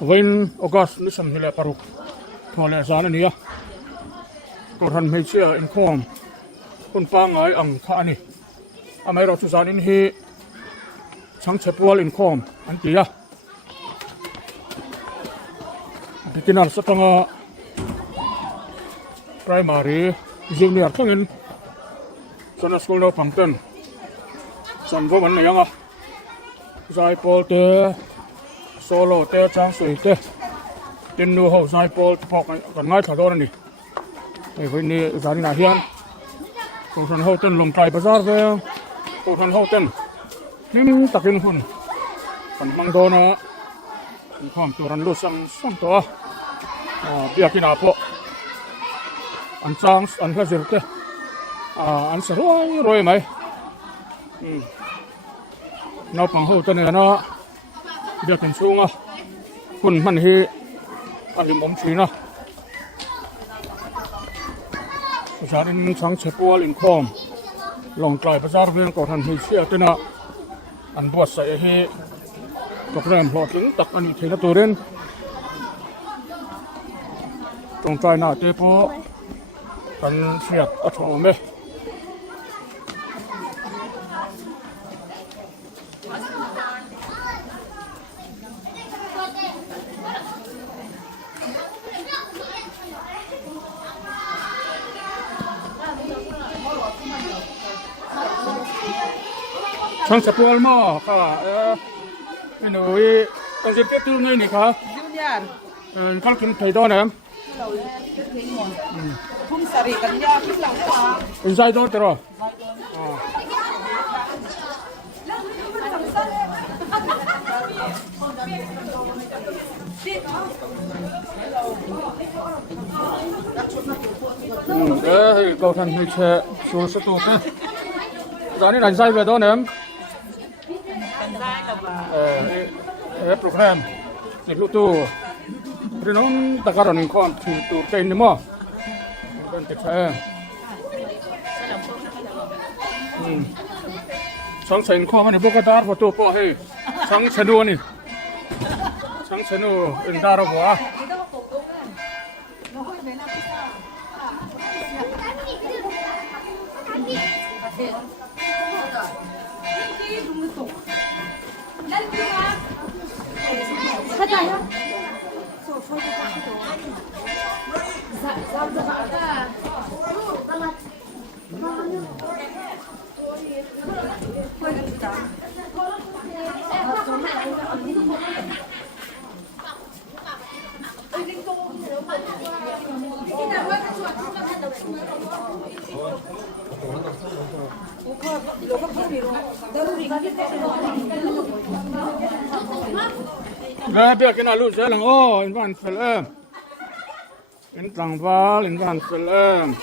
Vain August nisam hile paruk thole zan ania ko ran mei chia in khom kun pa ngai ang kha ani amai ro chu zan in hi chang chepual in khom an tia dikinar satanga primary junior thangin sana school no pangten san vo man yanga zai pol te solo te chang sui te tin nu ho zai pol pok kan ngai thador ani ei voi ni zani na hian ko than ho ten long trai bazar ve ko than ho ten nim takin hun kan mang do na khom tu ran lu sang to bia kina po an chang an khazir te an sa roi mai nó bằng hồ cho nên nó được thành xuống à quần mình hi ăn điểm bóng chín à gia đình sáng chế bùa lên khom lòng trái bazar viên có thành hi xe tên à ăn bùa sậy hi các em họ tính tắc ăn thì nó tôi đến lòng trái nào tế po ăn xe ở chỗ mê Sang sepual mo ka ano ang sirte tu ngay ni ka Junior kal kin thai do na Thung sari kan ya kis lang ka inside do tero câu thần hay che số số tu ka giờ này là sai về đó nè program này lúc tu rồi nó ta có rồi con thì tu tên nữa mà con tiếp theo sáng sớm con này bốc cái đá vào tu bỏ hay sáng sớm luôn đi sáng sớm luôn in đá rồi bỏ 찾아요? Gak biar kena lu jalan oh invan film intang val invan film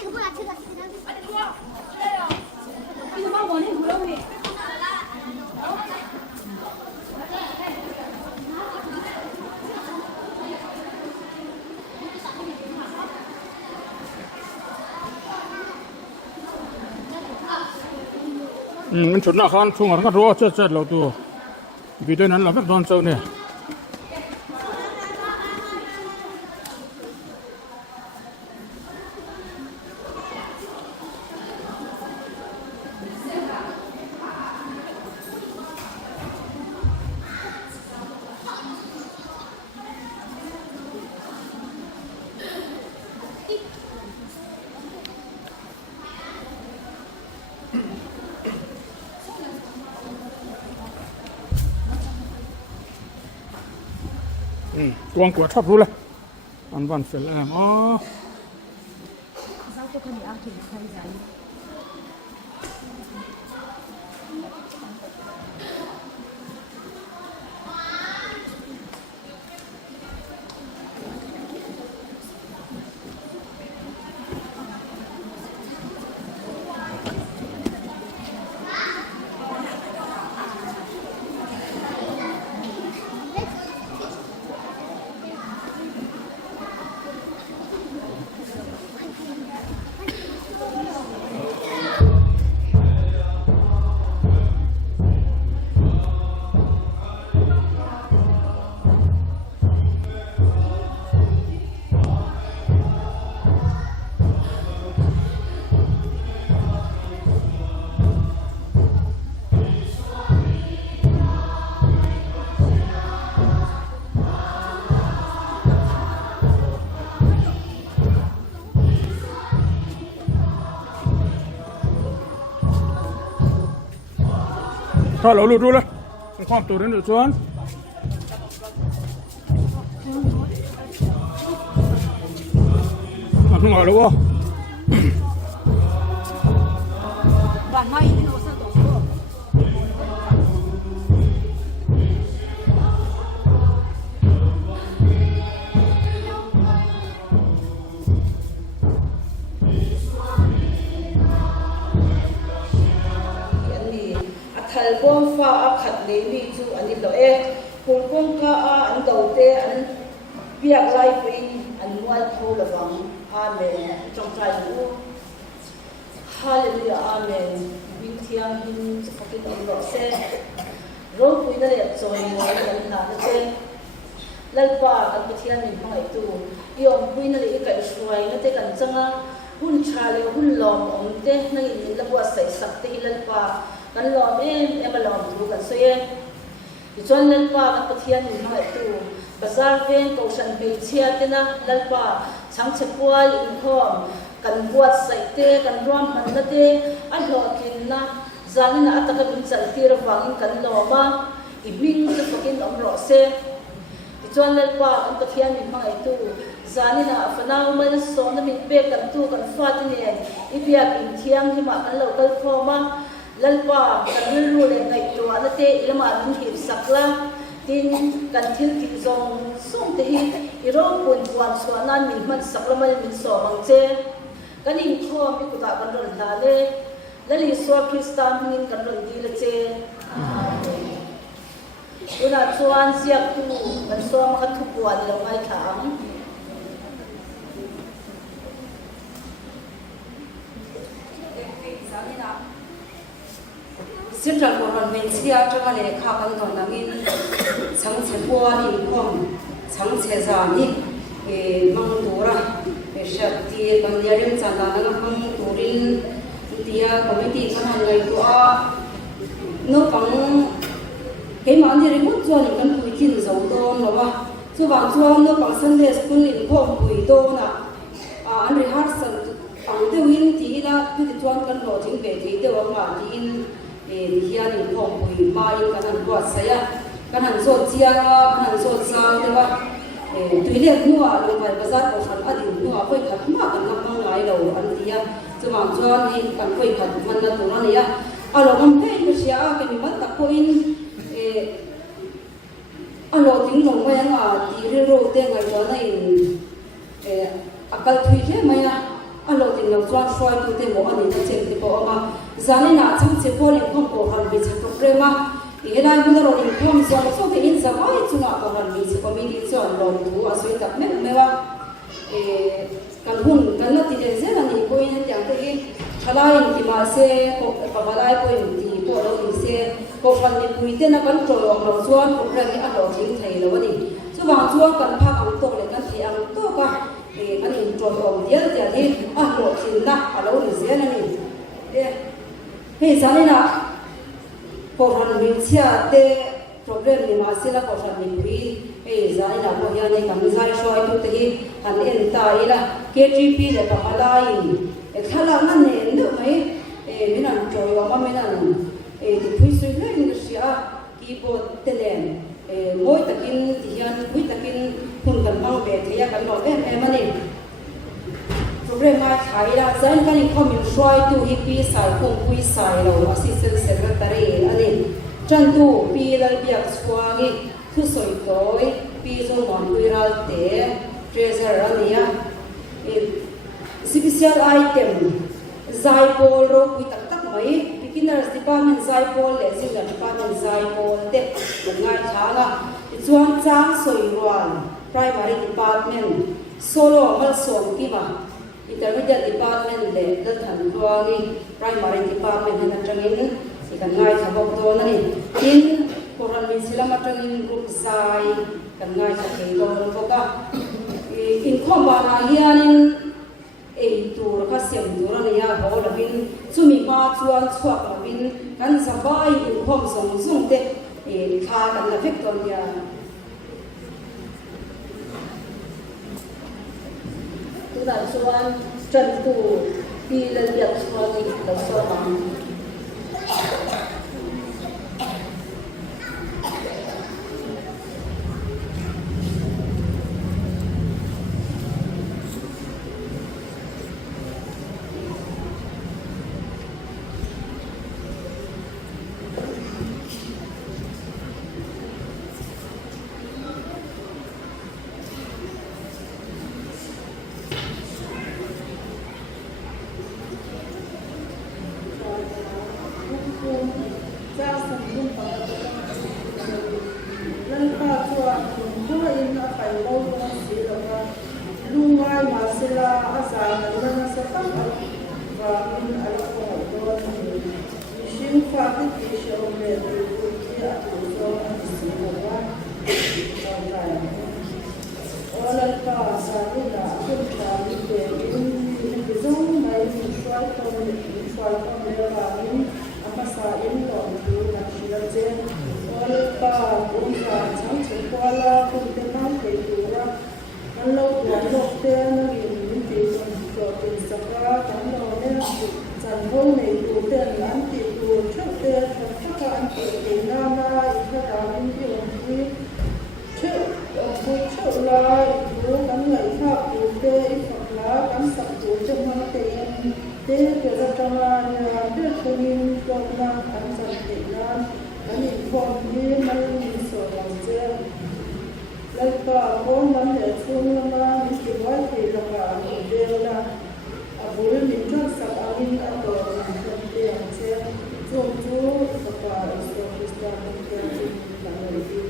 mình chuẩn là con chung ở cái rô chết chết lâu tu vì đây nó là các con sâu này quăng của thấp luôn là ăn van phải làm thôi lẩu lụt luôn đấy khoan từ đến được xuống không ngồi đúng không Và ngay thì nó sẽ đổ xuống. thal bom fa a khat le mi chu ani lo e pul bom ka a an do te an biak lai pin an mual tho la wang amen trong trai lu hallelujah amen bin thiang hin fakin on lo se ro pui na le choi ngoi kan na che lalpa kan pathian min mai tu yom pui na le kai shuai na te kan changa hun cha le hun lom om te na in la bua sai sak te lalpa kan lom em lom tu kan so ye ti chon lalpa kan pathian min mai tu bazar ven ko san be chia te na lalpa chang che pual in khom kan buat sai te kan rom man na te a lo kin na zanina ataka min chal tir wangin kan loma ibing se fakin om ro se ti chon lalpa kan pathian min mai tu zanina fanau man so na min be kan tu kan fat ni ibia in thiang hi ma kan lo kal khoma lalpa kan lu le ngai to ana te ilama min hi sakla tin kan thil ti zong song te hi iro pun wan so nan min man sakla man min so mang che kan in kho mi ku ta kan ron la le lali so kristan min kan ron di le che una chuan siak tu kan so ma ka thu puan lo ngai thang xin rằng của hòn mình chia cho các lễ khá căn tổng là mình sáng chế qua đi không sáng chế giả đi mang tủ ra để sẽ thì còn gia đình sản là nó mang tủ đi thì committee con hàng ngày của nó bằng cái món thì rất cho những con tuổi chín dấu đôn rồi mà cho bạn cho nó bằng Sunday school những con tuổi đôn à anh đi hát sân bằng tiêu in thì là cứ cho con lo chính về thì tiêu mà thì hian in khom pui ma in kan han buat saya kan han so chia kan han so sang de wa tui le nuwa lo mai bazar ko khan adin nuwa koi khat ma kan ma ngai lo an tia chuwang chuan in kan koi khat man na tu na ya alo ngam pe ni sia ke ni man ta ko in alo ting long mai nga ti re ro te ngai do na in akal thui he mai na alo ting lo chuan swai tu te mo ani na chen ti ko ama zanina chang che pol in khom ko han bi che problema ila bu ro in khom so ke in sa mai chunga ko han bi che committee chon lo tu a soi tak me mewa kan hun kan na ti den ze na ni ko in yang te hi thala in ti ma se ko pa balai ko in ti po lo in se ko fan ni pui te na kan tro lo chuan ko ra ni a lo thing thei lo ni chu wang chuan kan phak ang to le kan thi ang to ka kan in tro om dia dia ni a lo thin na a lo ni ze na ni hei zanina ko han min chia te problem ni ma sila ko han min wi hei zanina ko ya nei kam zai shoi tu te hi han en ta ila KGP le ka halai e khala na ne ndu mai minan choi wa ma minan ti phui sui le ni sia keyboard telen moi takin ti hian phui takin hun kan mang be thia kan lo em ani problem ma thai la zan kan in coming try to hi pi sai kong pui sai lo assistant secretary ani chan tu pi dal biak squangi thu soi toi pi zo mon pui ral te treasure ania special item zai pol ro pui tak tak mai beginners department zai pol le senior department zai pol te ngai thanga chuan chang soi ruan primary department solo mal som ki ma intermediate department le da than ruangi primary department na tangin ikan ngai thabok do na ni tin koran min silama tangin group zai kan ngai tha ke do no ka in khomba na hianin ei tur ka sem tur na ya ho la bin chumi ma chuan chuak la bin kan sabai in khom song sung te kha kan la vek ton ya tu da chuan chân tu pi lên việc chuan ni lo so bang lâu nó xí là lung mai mà sẽ là dài là nó sẽ tắt và mình ăn không có xin phát cái sự về cái ăn cho ăn xí là Orang tak sahih lah, aku tak ini zoom mai visual mereka ini apa sahih orang tu nak siapa orang tak pun tak macam sekolah pun tenang keluar kalau buat ten ini tu sekolah kalau ni jangan ni tu ten nanti tu cepat kan kita nama itu dah ini chợ là bố cắn ngậy thọ bố tê hoặc là cắn sập bố trong hoa tiền tê kiểu ra trong là đưa cho mình con là cắn sập để lan cắn nhìn con như mà nhìn sổ lòng chưa lấy cả con bắn để xuống là mình chỉ nói thì là cả một điều là bố mình cho sập anh đã có mình tiền chưa dùng chú và số Kristen tiền là người đi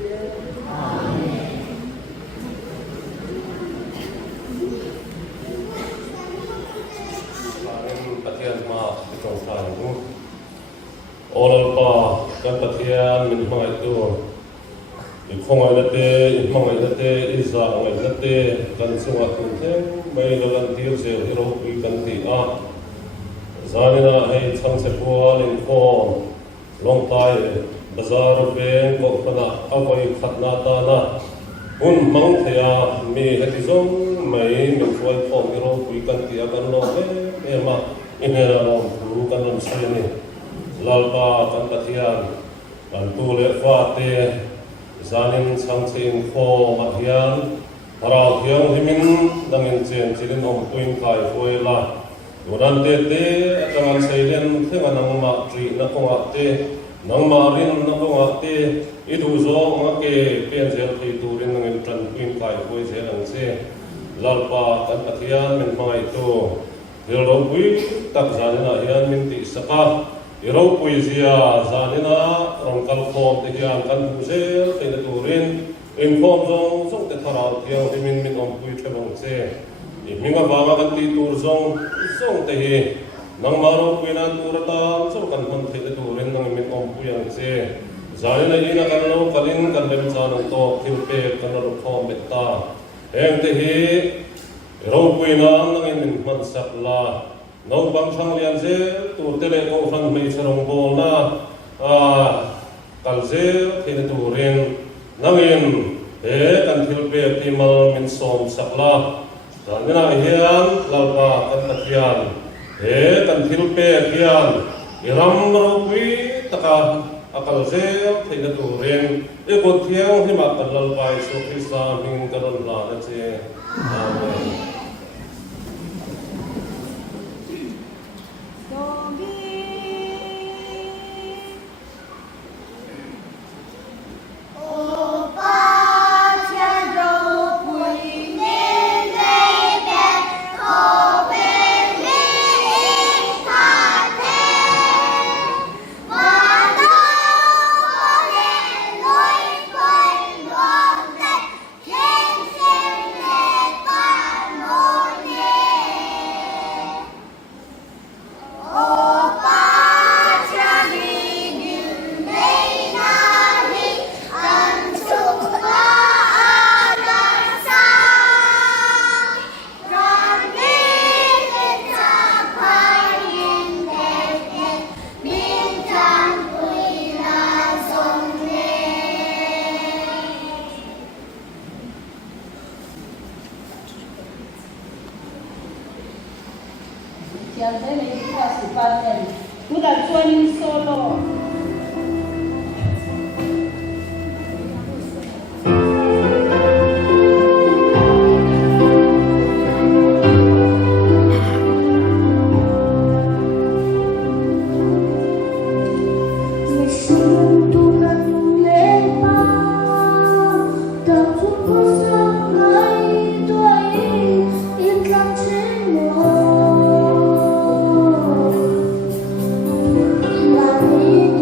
trong phản ứng oral pa kan pathian min mangai tu khongai late mangai late iza ngai late kan sunga tu the mai lan tir se hero pi kan ti a zanina hei chang se po lin ko long tai bazar ben ko pana awai khatna ta na hun mang thea mi heti zong mai min khoi khom hero pi kan ti a kan lo e ma inhera long tu kan lam sini lalpa kan pathian kan tu le fa te zanin changchin kho ma hian para hiang himin dangin chen chilin om puin khai foila uran te te atangan seilen thenga nang ma tri na konga te nang ma rin na konga te idu zo nga ke pen zel thei turin nangin tran puin khai foi zelang se lalpa kan pathian min mai to Hero pui tak zanina hian min ti saka hero pui zia zanina rongkal khom te hian kan buzel te turin in khom zong te tharau thiang min om pui thlong che i minga wanga kan ti tur zong te hi nang maro pui na turata zong kan hon te turin nang min om pui ang che zanina ina kan lo kalin kan lem chan to thil pe kan lo khom betta heng te hi rau pui na nang in man sak la nau bang thang lian je tu tele ko san mei sarong bol na kal je thine tu ren nang in e kan thil pe ti mal min som sak la dan na hian lalpa kan pathian e kan thil pe hian iram rau pui taka akal je thine tu ren e ko thiang hi ma kan lalpa so krista min kan la na che amen. Yang saya ni kasih panen, tu dah join solo. Hãy subscribe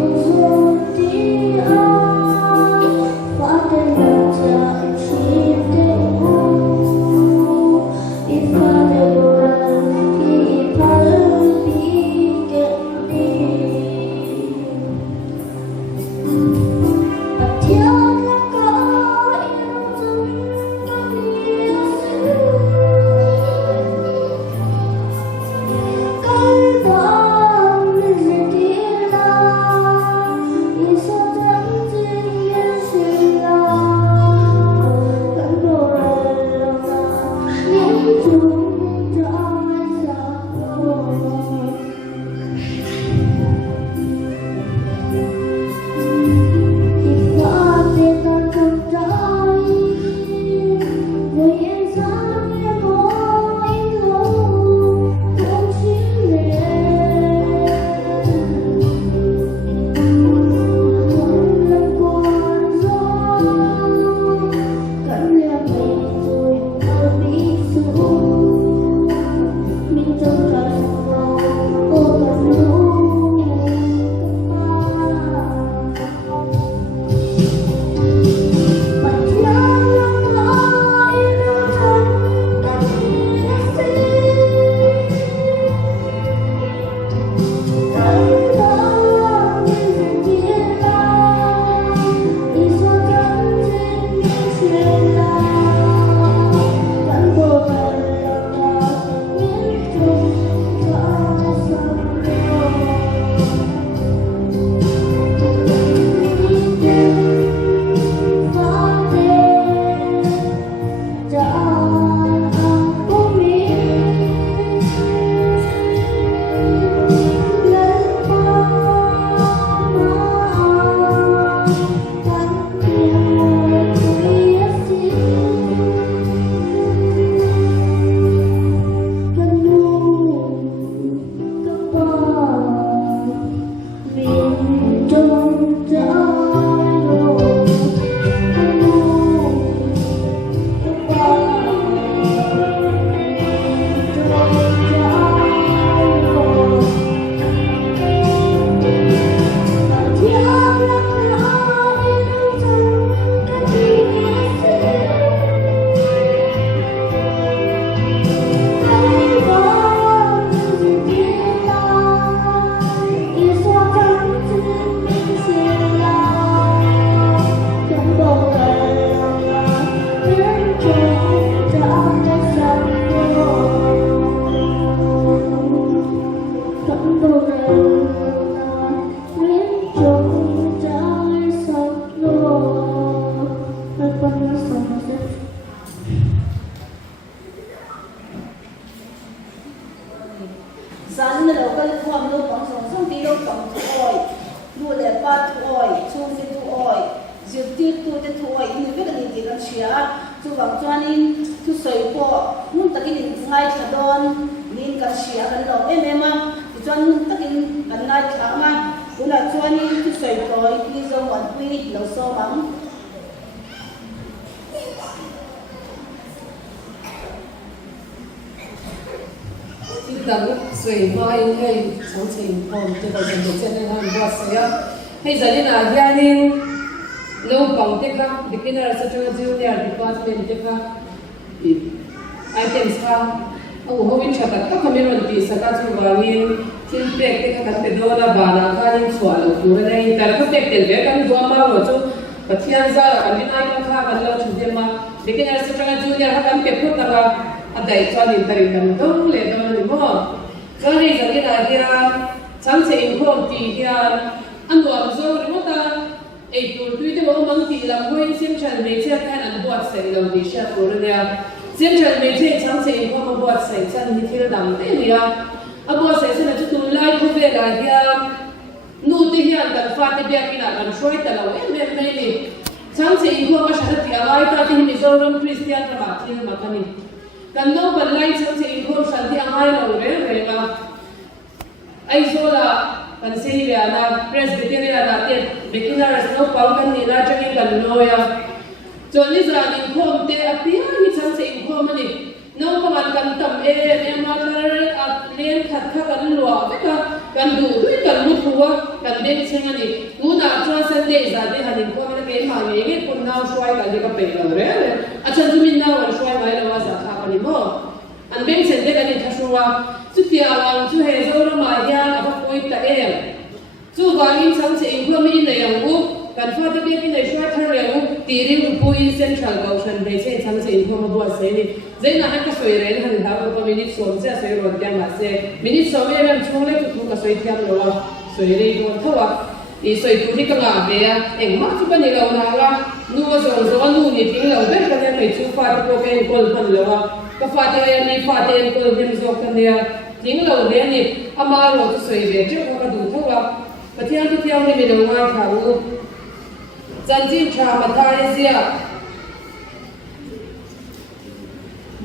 na lo kal thuam lo pang song song ti lo pang tu oi lu le pa tu oi chung se tu oi zil ti tu te tu oi ni ve kan ni kan chia chu wang chuanin tu soi po mun takin in ngai thadon nin kan chia kan lo em a ti chuan mun takin kan ngai thama una chuanin tu soi toi pi zo wan pi lo so bang đằng sưởi mai hay sáng trình còn tôi phải dùng trên đây làm bát sấy hay giờ đi là gia đình lâu bằng thế cả beginner second junior department thế cả items cả ông hôm nay chắc các community sẽ có chung vào đi xin phép thế cả các đồ là bà là các những số lượng của đây tại các phép tiền về các đồ mà rồi chú và thiên gia là cái này các khác là lâu chúng ta mà beginner second junior các phép phép là adai cho nên tại cần đông lệ đông đúng không? Cho nên giờ cái này kia sáng sớm hôm thì kia anh gọi rồi đúng không ta? Ấy tụi tôi thì mỗi món thì làm quên xem chân mấy chiếc cái anh bớt sành làm gì chef rồi nè. Xem chân mấy chiếc sáng sớm hôm anh bớt sành chân thì kia làm thế nè. Anh bớt sành chân là chúng tôi lại không về lại kia. Nụ thì hiện tại phát thì bây giờ làm xoay tại lâu em nè. Sáng sớm hôm anh sẽ thì ai ta thì mình rồi làm Christian là bạn thì mà cái này. Kan no ban lai chang se in khom shanti angai lo re ma ai zo la kan se ri ana presbyterian na te beginners no pau kan ni la chang kan no ya chon ni za in khom te apia ni chang se in khom ani no ka man kan tam ma tar at len khat kha kan lo ka kan du kan mu thuwa kan den chang ani tu na chwa san de za de hanin khom na ke ma nge ge kun na shwai ka de ka pe lo re a chan tu min na wa shwai mai la wa za ani mo an beng sen de kan thashuwa chu tia wang chu he zo ro ma ya a ba koi ta chu wangin chang se in khom in le yang u kan fa ta be in le shwa thar le u ti ri u pu in central gausan be se chang se in khom bo se ni zai na ka soi re han ha ko minute som se soi ro kya ma se minute som me ram chung le tu ka soi thiam lo soi re ko thawa i soi tu ri ka nga be ya eng ma chu ba ni lo na la nu wa zo zo nu ni ting lo be ka ne mai chu fa ko ke kol pan lo wa ka fa te ya ni fa te ko dim zo ka ne ya ting lo be ni ama ro tu soi be che ko ka du thawa pathian tu thiam ni me lo nga tha u chan jin cha ma thai sia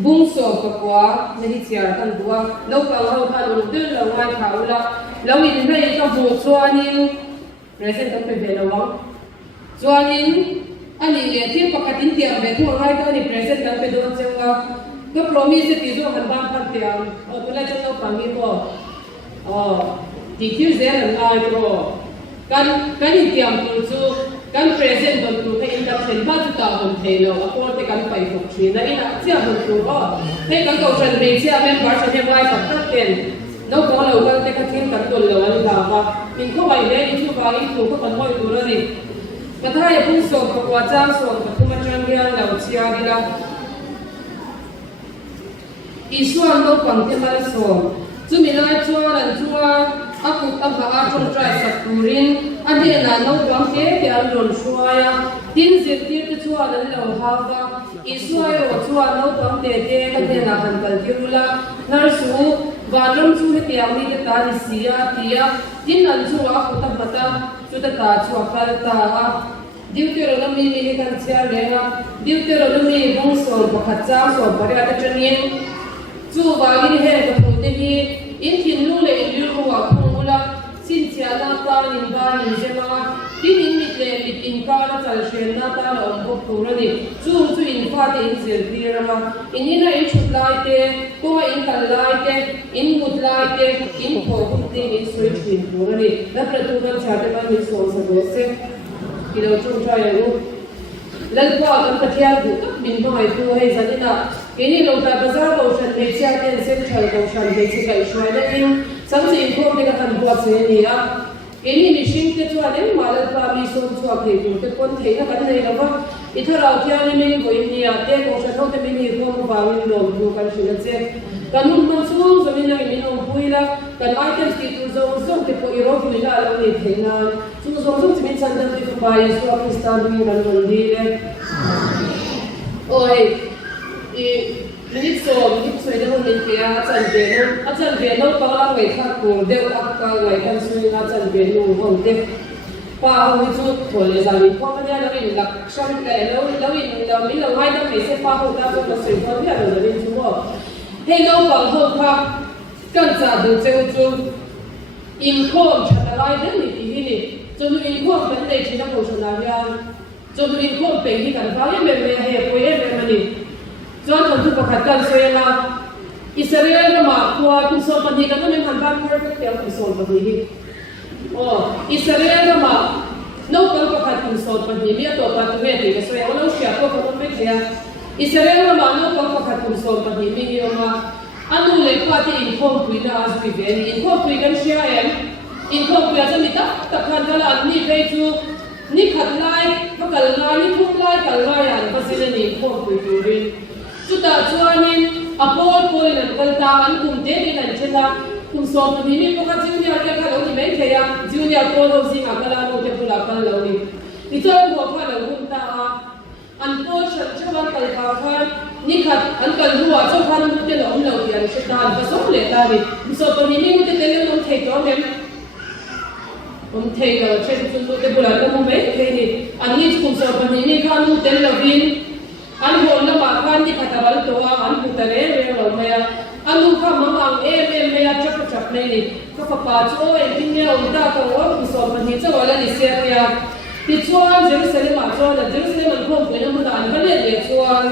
bung so ka kwa ne hi chia kan duwa lo ka ho tha lu de lo nga tha u la lo in rei ka bu chuanin present ka pe ve lo wa chuanin ani le thi pakatin tiam be thu ngai ta ni present kan pe do chewa ka promise ti zo han ban phat tiam o to la chang lo pangi ko ti thi ze lan ngai ko kan tiam tu chu kan present don tu ka induction ba tu ta don thelo a ko te kan pai fok thi na ina chia don tu ko te kan ko chan me chia member sa ne vai sa tak ten no ko lo kan te ka thin kan tol lo an da ba min ko bai le ni chu ba i tu ko kan moi tu ro ni ka tha ya pung so ko wa chang so ka tu ma chang ya lo chia di la i suan lo pang te mal so chu mi lai chua ran chua aku tam ha chong trai sa turin ade na no bang ke an ron shuaya tin zir tir te chua dan lo ha ba i suai ro chua no bang te ka te na han kal tirula nar su wadram chu he tiang ni te ta ni sia tia tin an chu aku tam bata chu ta chu kal ta ha diutero no mi kan chia le ha diutero no mi bong so pakhat cha so pare ata chanin chu wa ni he ko pu te hi in thin lu le in lu wa phula sin chia na ta in ba in jema tin in mit le mit in ka la chal shen na ta lo ko pura ni chu in fa te in zir dir ma in ina in chut lai te ko in kal lai te in mut lai te in pho ku te in soi chin pura ni na pra tu kan cha te ba ni so sa do se kilo chu cha ya lu lan ko kan ka thia du tak min no ai tu hei zanina ini lo ta bazar lo shan me chia ten sem chal ko shan be chi kai shwai da in sam se in ko me ka kan bua se ni ya ini mi shin te chwa le mal pa mi som chwa ke tu te kon thei na kan nei la ba i tha rau thia ni me ko in ni ya te ko sha thau te me ni ko ba min lo du kan shi na che kanun man chung zo min na mi no puila kan items ti tu zo te ko i ro ki la lo ni thei na chu zo ti min chan da ti ba i so ki sta ni ran ron di le oi นี่โซมที่ช่วยได้คนเป็นเกียร์อาจารย์เบียนน้องปางไว้ทักกูเดี๋ยวอักกาไว้กันช่วยอาจารย์เบียนนุ่งห้องเด็กป้าห้องชุดถอยจามีพ่อไม่ได้เราเป็นหลักช่างแต่เราให้ตั้งแต่เสป้าห้องเราเป็นสิ่งที่เราจะเรียนรู้ให้น้องปางห้องพักกันจะดูเจ้าจูอินโคมชัดอะไรเรื่องนี้ที่นี่จนอินโคมเป็นเด็กที่นักโฆษณาอย่างจนอินโคมเป็นที่กันฟ้ายังไม่เหตุผลยังไม่มันนี่จนคนทุกประคัดกันเสียละอิสราเอลมาขวาคุณสมบัติกันนั่นเป็นหันบ้านเพอร์เฟกต์เดียวคุณสมบัติโอ้อิสราเอลมาโน้ตประคัดคุณสมบัติมีตัวปัจจุบันที่ก็สวยว่าเราเชื่อพวกเขาไม่เชื่ออิสราเอลมาโน้ตประคัดคุณสมบัติมีเยอะมาอันนู้นเลยว่าที่อินโคมคุยน่าสบิเวนอินโคมคุยกันเชื่อเองอินโคมคุยจะมีตักขันกันอันนี้ไปจูนี่ขัดไล่พักกันไล่นี่พุ่งไล่กันไล่อันภาษาเนี่ยอินโคมคุยดูดิจุดต่างชาติอโปลโคนันกันตาอันคุมเดบินันเชนะคุมสอบนี้มีพวกจูเนียร์แค่เขาที่ไม่เทียจูเนียร์โปรซิงอักลาโนเทปุลาคันเหล่านี้ที่ตัวหัวข้าเหล่าคุมตาอันโปชันเชื่อว่ากันข้าวข้านี่ขัดอันกันหัวเจ้าพันมุตเตลอมเหล่าเดียร์เชตานผสมเลตาดิคุมสอบนี้มีมุตเตลอมเทคอมเองผมเทคเช่นจุดมุตเตปุลาคันมุไม่เทนี่อันนี้คุมสอบนี้มีข้ามุตเตลอวินอันโหนละมาคันที่ขัดบาลตัวอันพุทธเร่เรื่องเราเมียอันลูกข้ามังอังเมียจับนี่ก็ฝากป้าช่วยที่เนี่ยอุตส่าห์ตัวว่าผู้สอบมันที่จะว่าแล้วนี่เสียเพียที่ช่วยเจรุสเลมมาช่วยเจรุสเลมมันคงเป็นน้ำตาลก็เลยเรียกช่วย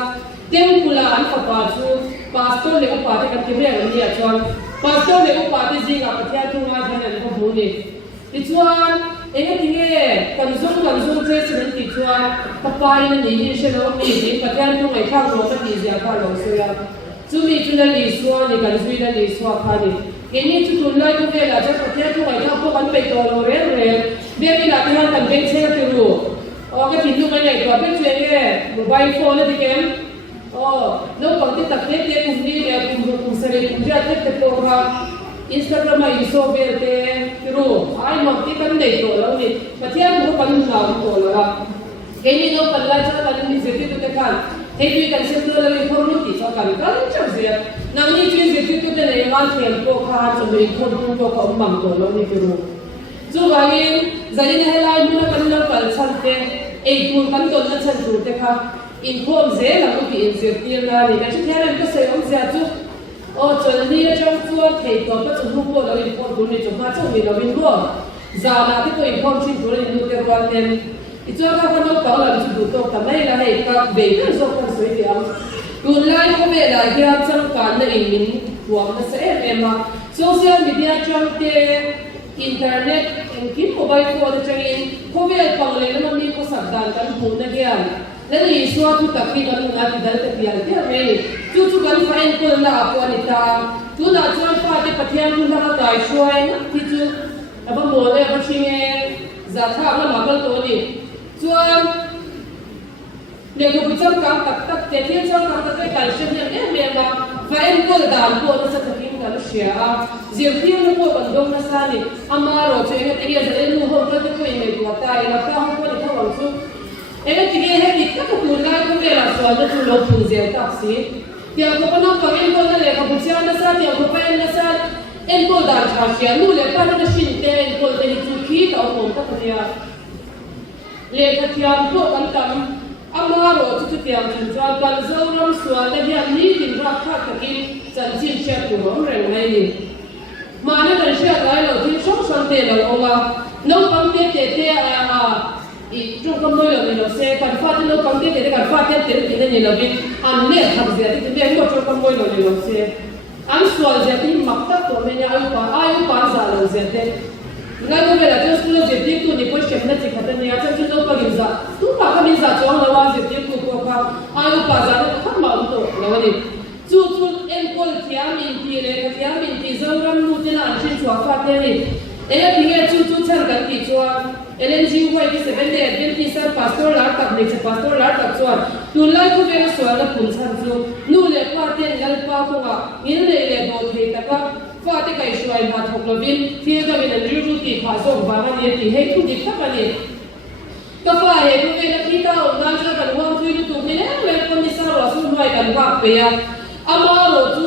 เต็มกุลาอันฝากป้าช่วยพาสต้าเลยก็ป้าที่กันที่เรียกวันนี้ช่วยพาสต้าเลยก็ป้าที่จริงกับประเทศทุ่งนาที่นั่นก็พูดนี่ที่ช่วยเองที่เนี่ยกันส่งเจสเป็นที่ช่วยป้าเนี่ยนี่เชื่อเราไม่ดีประเทศทุ่งไอ้ข้าวเราไม่ดีเสียข้าวเราเสียจุดนี้จุดนั้นดีช่วยนี่กันช่วยนั่นดีช่วยข้านี่เอ็นี่จุดนั้นเลยก็เวลาจะประเทศทุ่งไอ้ข้าวพวกมันไปตัวเราเรื่อยเบี้ยที่เราที่เรากันเป็นเชื่อถือรู้ก็ทิ้งดูมันใหญ่ตัวเป็นเชื่อเนี่ยโมบายโฟนนี่ที่เกมน้องปกติตักเต็มกลุ่มนี้เนี่ยกลุ่มเสรีกลุ่มที่อาจจะเป็นตัวเราอินสตาแกรมมาอยู่โซเบียเตรู้ไอ้หมดที่กันได้ตัวเรานี่ประเทศมันก็เป็นหนาวตัวเราเอ็นี่น้องปัญญาจะกันมีเศรษฐกิจกันเฮ้ยด้วยกันเชื่อตัวเราเป็นคนรู้ที่ชอบกันก็จังเสียนั่งนี่ช่วยเศรษฐกิจตัวเนี่ยมันเขียนตัวขาจนเป็นคนรู้ตัวเขาบังตัวเรานี่คือรู้จู่ว่าเองจะได้ให้ไล่บุญกันเรากันชั้นเตะเอ้คุณกันตัวนั้นชั้นรู้เตะค่ะอินโฟมเซลล์ก็ที่อินเสียที่นั่นนี่ก็ที่นั่นก็เสียงเสียจู่จนนี่จะช่วยเทตัวก็จะรู้ว่าเราอินโฟมตัวนี้จะมาจะมีเราอินโฟมจานาที่ตัวอินโฟมชิ้นตัวนี้ดูเตะวันเนี่ยอีกตัวก็คนเราเราจะดูตัวทำให้เราให้กับเบย์ก็ส่งกันสวยเดียวคุณไล่เขาเวลาที่เราจังการในอินหัวมันเสียเองมาโซเชียลมีเดียจังเตะอินเทอร์เน็ตกินโมบายโฟนจังอินเขาเวลาฟังเลยแล้วมันมีข้อสัปดาห์กันพูดนะเดียวแล้วอีสวาทุกที่กันนักดิลต์เดียวเดียวเลยจู่ๆกันไฟน์คนละปวดตาจู่ๆจู่ๆฟ้าที่พัทยาคุณละก็ได้ช่วยนะที่จู่แล้วก็โมเลก็ชิงเองจัดท่าแล้วมากันตัวนี้ส่วนเด็กผู้ชายกันตักเที่ยวชอบกันตักไปกันเช่นเนี่ยเมียมาไฟน์คนด่านพวกนั้นสักทีกันเชียร์เจียบที่นู้นพวกกันดงนั่นสิอามาโรเชงเอ็งจะเล่นลูกเขาจะคุยไม่ตัวตายแล้วก็เขาคนที่เขาหวังสู้เอ็งที่เห็นดิก็ตัวนั้นก็เวลาสอนจะลงทุนเสียตักสิเดี๋ยวเขาเป็นคนเอ็งคนนั่นแหละเขาผู้ชายนั่นสิเดี๋ยวเขาเป็นนั่นสิเอ็งคนด่านชาเชียร์นู่นเลยก็นั่นชินเตเอ็งคนเป็นทุกข์ที่เอาผมตักเดียเลี้ยงที่ยามพวกกันตั้งอามาโรจุดที่ยามจนจวนกันเจ้าน้ำสวนและยามนี้กินรักข้าตะกินจันจินเชื่อตัวเราเรื่องอะไรนี่มาในกันเชื่ออะไรเราที่ช่องสันเตเราเอามาน้องปังเตะอีจุกขโมยเราเนี่ยเราเสกกันฟาดน้องปังเตะกันฟาดเตะที่นี่เราบินอันเนี้ยทำเสียที่เบี้ยก็จุกขโมยเราเนี่ยเราเสกอันส่วนเสียที่มักตัดตัวเมียอายุปานสารเราเสียเตะงั้นก็เวลาที่สกุลเจ็บที่ตัวนี้ก็เชื่อมนั่นสิครับแต่เนี่ยจะจุดน้องปังกินซะทุกปากก็มีซะจ้องเราว่าเจ็บที่ตัวก็ค่ะอายุปานสารก็ทำมาอุตเราวันนี้จู่ๆเอ็นคนที่อามินที่เลยที่อามินที่จะรับรู้ที่นั่นชิ้นชัวฟาเตนี่เอ็นที่เนี่ยจู่ๆฉันกันที่ชัวเอ็นจิวไว้ที่เซเว่นเดย์เป็นที่สันพาสตอร์ลาร์ตักเนี่ยพาสตอร์ลาร์ตักชัวดูไล่ก็เวลาชัวแล้วคุณฉันจู่นู่นเลยฟาเตนแล้วฟาตัวนี่เลยโดนเทตะกับฟาเตไก่ชัวมาทุกระบินที่จะเป็นรู้ที่พาส่งบางอันเนี่ยที่ให้คุณดิบทักอันนี้ก็ฟาเห็นเวลาที่เรานั่งจะกันว่างคุยดูตัวนี้แล้วเวลาคนที่สาวเราสุ่มไว้กันว่าเปีย ama lo chu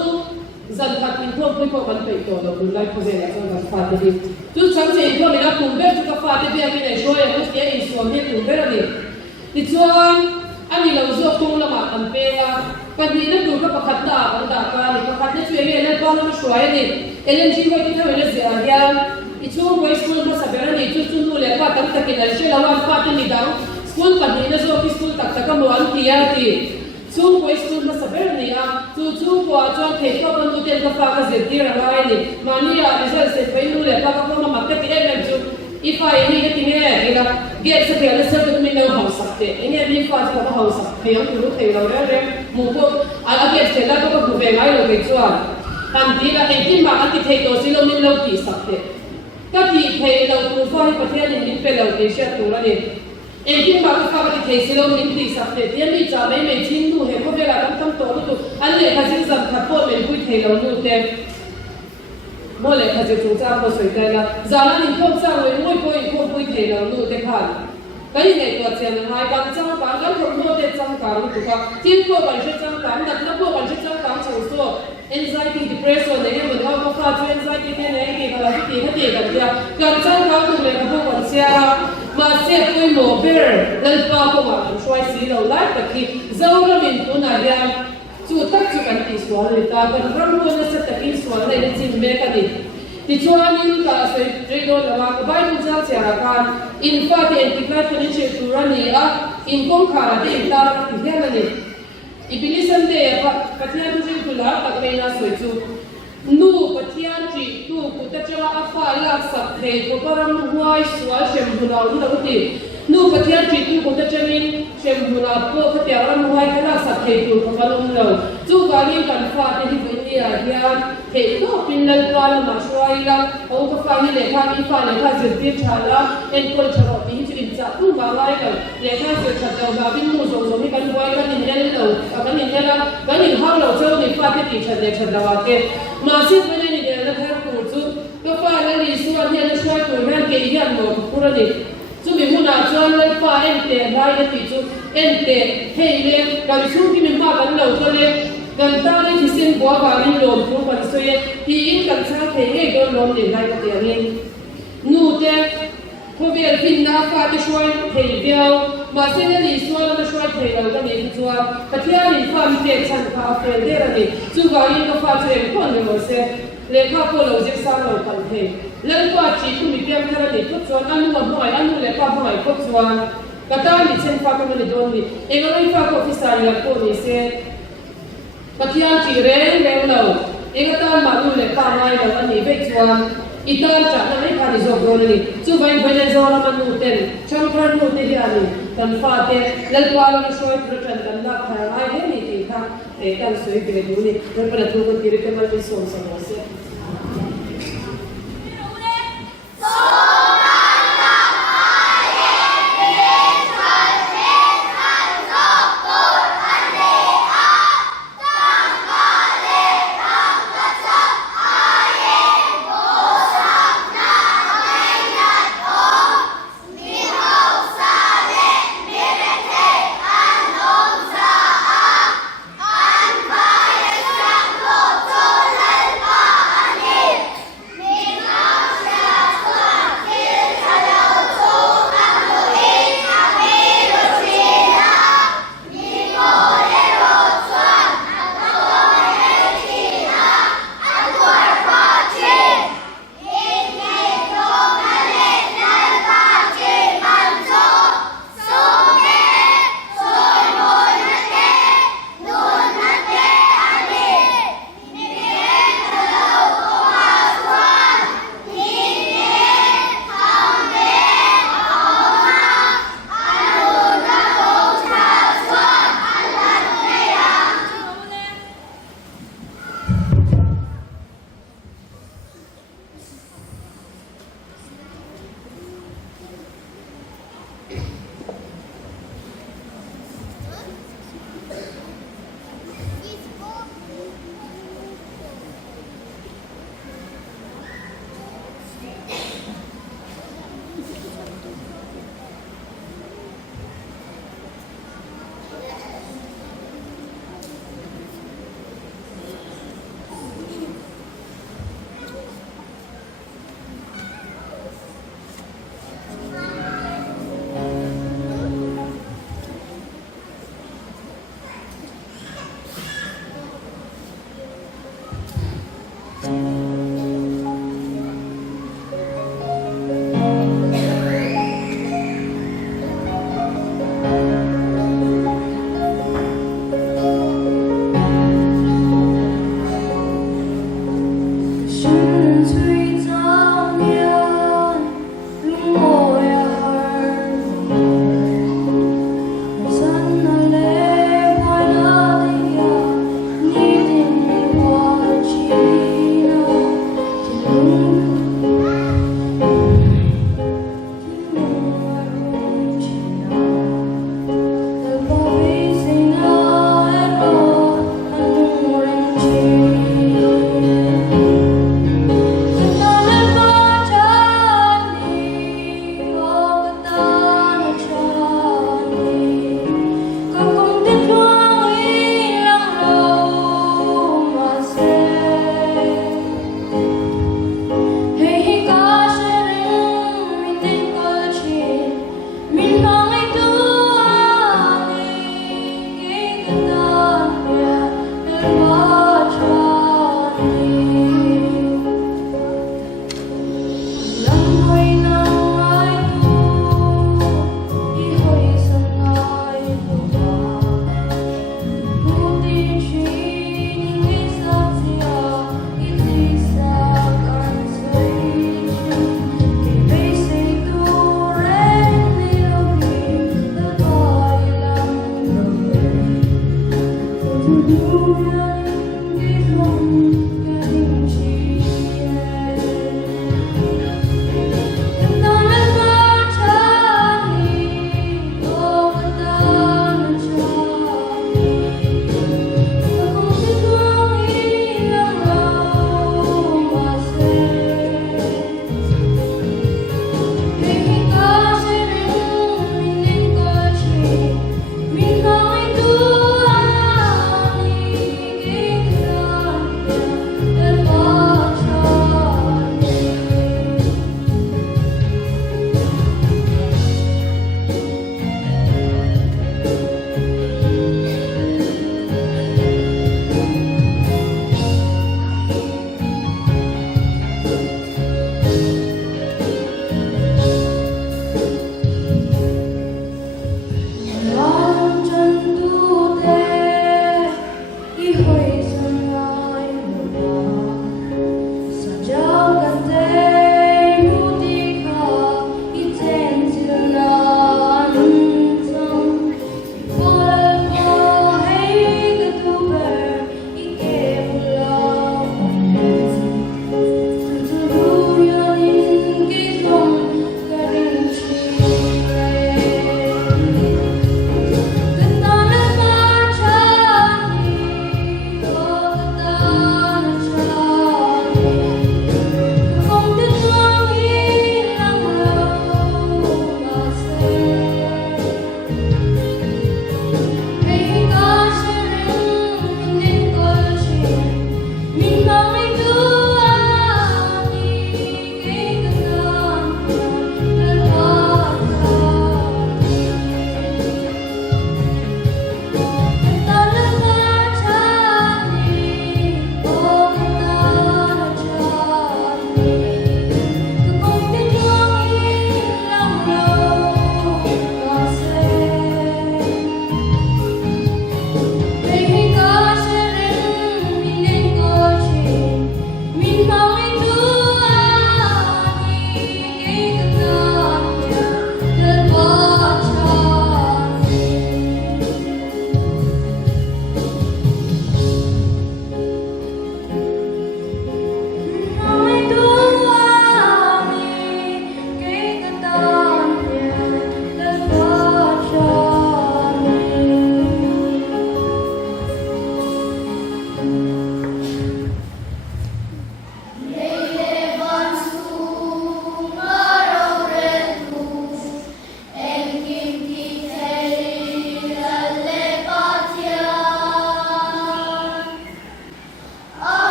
zan khat in thom pui ko ban pei to lo du lai ko zela chang kan fa de chu chang che ko mi na kum ber chu ka fa de bi mi ne shoya ko ke in so me kum ber ni ti chuan ani lo zo tung la ma kan pe wa kan ni na du ka pakhat da ban da ka ni pakhat ne chue me na ba na shoya ni elen ji ko ti na le zia ya i chu ko school ma sa ber ni chu chu nu le ka tam ta ki na she la wa fa ti ni da school kan ni na zo ki school tak ta ka mo an ti ya ti chu ko school ma sa ber ni a chu ko a chuan thei ko ban du ten ka fa ka ze ti ra lai ni ma ni a result se pe nu le ka ka ko na ma ka ti em chu if I any getting here get sa kaya sa ko mi na ho sakte any ni fa sa ka ho sakte ang tu thei lo re mu ko ala get se la ko ko be ngai lo ke chuan kan ti la en tin ma an ti thei to si lo min lo ti sakte ka ti thei lo tu fa hi pathian ni pe lo ke sha tu la ni en tin ma ka fa ka ti thei si lo min ti sakte ti mi cha mai me chin tu he ko be la tam to tu an le ka sin sam kha po me pui thei lo nu te mo le kha je chu cha ko soi tai la zana ni khom cha loi moi ko in khom pui thei lo nu te khan kai nei to chen hai kan chang ka kan khom mo te chang ka lu tu ka tin ko ban she chang ka na na ko ban she chang ka chu so anxiety depression ne mo ha ko fa anxiety ne ne ki ka la ti ka ti ka ya kan chang ka tu le ka ko ban sia ma se ko mo ber dal pa ko ma shwai si lo la ta ki zo ra min tu na ya chu tak chu kan ti swal le ta kan ram ko na sa takin swal le ne chin me ka ni ti chuan in ka se tre do la ma ka bai tu cha cha kan in fa ti en ti ka ni che tu ra ni a in kong kha de ta ra ti he na ni ibilisan de pathian tu jin tu la tak me na soi chu nu pathian tri tu ku ta cha a fa la sak the ko param huai swal shem bu na lu ti nu pathian tri tu ko ta chamin shem bu na po ka ti ram huai ka la sak the tu ko balum lo chu ga ni kan fa te hi bu ni a hian he to pin lal pa la ma shwai la o ka fa ni le kha ni fa le kha zir ti cha la en kol cha ro ti hi chin cha tu ba lai ka le kha zir cha ta ba bin mu zo zo mi kan huai ka ni le lo ka ni le la ka ni ha lo chau ni fa te ti cha le cha da wa ke ma si pa ni ni le la kha ku chu ka fa la ni su an ni la shwai ku ran ke hian mo ku ra ni chu mi mu na chuan le fa en te lai le ti chu en te hei le ka chu ki mi ma kan lo to le kan ta le ti sin bua ba ni lom pu kan so ye ti in kan cha the nge go lom ni lai ka te ni nu te ko be fin na fa te shwai thei biao ma se ne ni so na shwai thei lo ka ni chuwa ka thia ni fa mi te chan ka fe de ra ni chu ga yin ka fa che ko ni mo se le kha ko lo je sa lo kan thei le ko chi tu mi piam thara ni ko chuan anu ma moi anu le pa moi ko chuan ka ta ni chen fa ka ni don ni e ga ni fa ko fi sa ni ko ni se pathian chi re lo e ga ta ma nu le pa mai lo ani be chuan itan cha na mai khani zo go ni chu bai bai le zo la manu ten cham khan nu te ya ni kan fa te lal pa la shoi pro chan kan na kha ai he ni ti tha e kan soi be ni ni per para tu ko ti re ke mal ni son sa no se Hãy subscribe cho kênh Ghiền Mì Gõ để không bỏ lỡ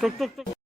tuk tuk tuk